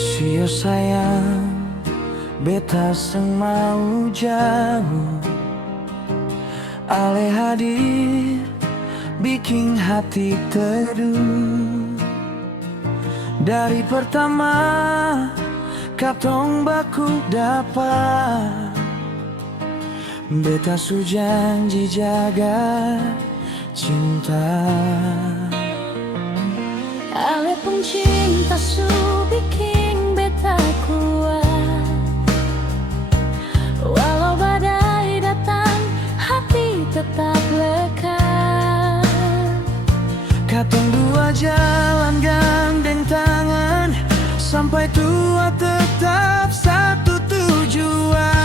Sio sayang, beta seng mau jauh. Ale hadir, bikin hati teduh. Dari pertama, katong baku dapat. Beta su janji jaga cinta. Ale pun cinta su bikin beta kuat. Walau badai datang, hati tetap lekat. Katong dua jalan gandeng tangan, sampai tua tetap satu tujuan.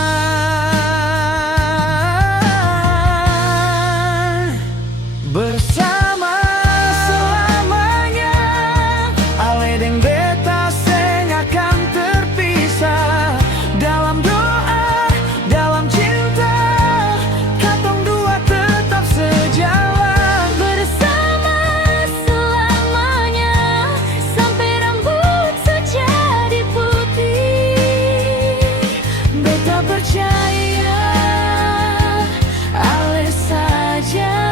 Bersama selamanya, ale deng beta seng akan terpisah. Dalam doa, dalam cinta, katong dua tetap sejalan. Bersama selamanya, sampai rambut sejadi putih. Beta percaya, ale saja.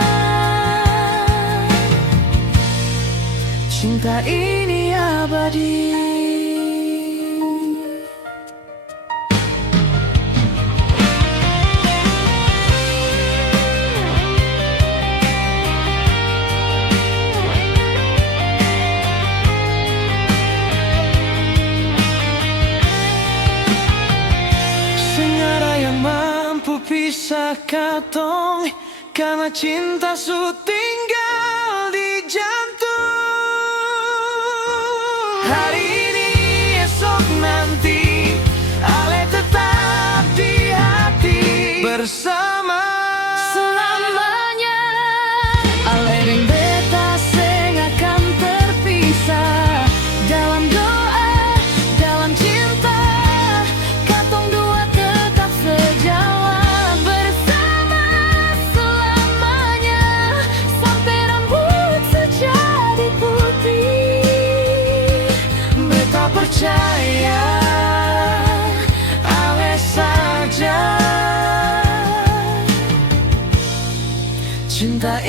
Cinta ini abadi. Sengara yang mampu pisah katong, karena cinta su tinggal di jantung. Hari ini, esok nanti, ale tetap di hati. Bersama Selamanya, ale deng beta seng akan terpisah. dalam doa, dalam cinta, katong dua tetap sejalan. Bersama selamanya, sampai rambut sejadi putih. Beta percaya, ale saja. Cinta